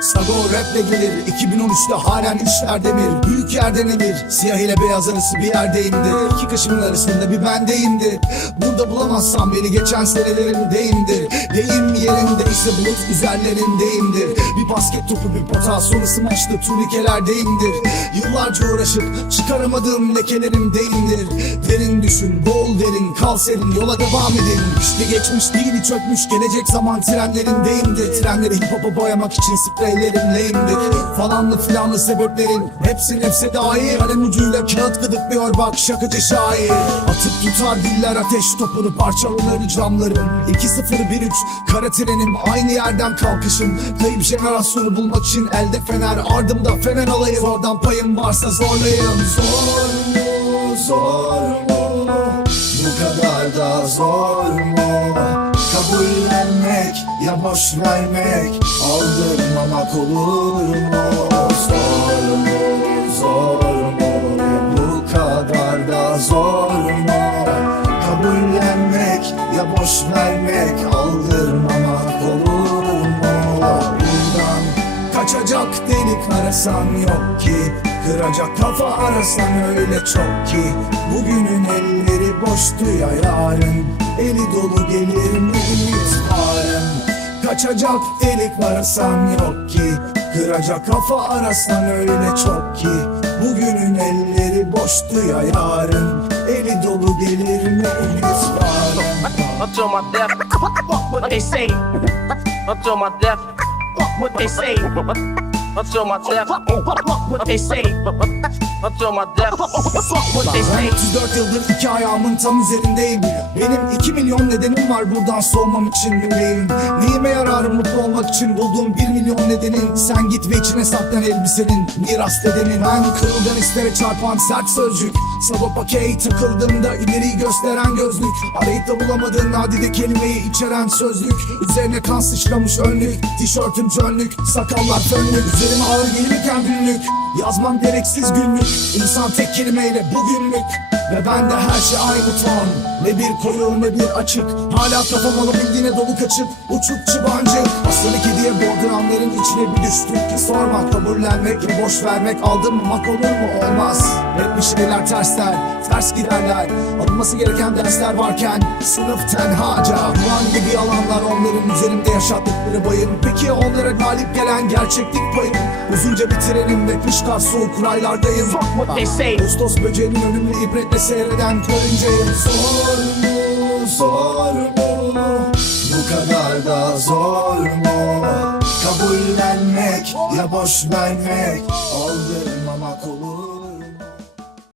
Sago raple gelir 2013'te halen üçler demir Büyük yerden emir Siyah ile beyaz arası bir yerdeyimdi. İki kaşımın arasında bir bendeyimdi. Burada bulamazsam beni geçen senelerimdeyimdir Deyim yerinde ise bulut üzerlerindeyimdir Bir basket topu bir pota sonrası maçta turnikelerdeyimdir Yıllarca uğraşıp çıkaramadığım lekelerimdeyimdir Derin düşün bol derin kal serin yola devam edin İşte geçmiş değil çökmüş gelecek zaman trenlerindeyimdir. Trenleri hip hop'a boyamak için spreylerimleyimdir Falanlı filanlı sebeplerin hepsi dahi Kalem ucuyla kağıt gıdıklıyor bak şakacı şair. Atıp tutar diller ateş topunu parçalanır camların 2-0-1-3 kara trenim aynı yerden kalkışım. Kayıp jenerasyonu bulmak için elde fener ardımda fener alayım. Oradan payım varsa zorlayın Zor mu zor mu? Bu kadar da zor mu? Kabullenmek ya boş vermek Aldırmamak olur mu? Zor mu? Zor mu? Bu kadar da zor mu? Kabullenmek ya boş vermek Aldırmamak olur mu? Buradan kaçacak delik arasan yok ki Kıracak kafa arasan öyle çok ki Bugünün elleri boştu ya yarın Eli dolu gelir mi ümit varım Kaçacak delik arasan yok ki Kıracak kafa arasan öyle çok ki Bugünün elleri boştu ya yarın Eli dolu gelir mi ümit varım Until my death. Fuck what they say. Until my death. Fuck what they say. Until my death. Fuck what they say. Until my death. Fuck what they Ben say. 34 yıldır iki ayağımın tam üzerindeyim. Benim 2 milyon nedenim var buradan soğumam için yüreğim. Neyime yarar mutlu olmak için bulduğum 1 milyon nedenin? Sen git ve içine saklan elbisenin. Miras dedenin Ben kırıldan istere çarpan sert sözcük. Sabah pakey takıldığımda ileriyi gösteren gözlük. Arayıp da bulamadığın nadide kelimeyi içeren sözlük. Üzerine kan sıçramış önlük. Tişörtüm cönlük Sakallar fönlük Üzerime ağır gelirken günlük. Yazmam gereksiz günlük. İnsan tek kelimeyle bugünlük. Ve bende her şey aynı ton. Ne bir koyu ne bir açık Hala kafam alabildiğine dolu kaçık Uçuk çıbancı Aslanı kediye borduranların içine bir düştük ki Sorma kabullenmek ve boş vermek. Aldırmamak olur mu? Olmaz. Hep bir şeyler tersler Ters giderler. Alınması gereken dersler varken Sınıf tenhaca Duman gibi alanlar onların üzerimde yaşattıkları bayım Peki onlara galip gelen gerçeklik payım Uzunca bir trenim ve kış kar soğuk kuraylardayım. What they say. Ağustos böceğinin önümü ibretle seyreden karıncayım Zor mu? Bu kadar da zor mu? Kabullenmek ya boş vermek? Aldırmak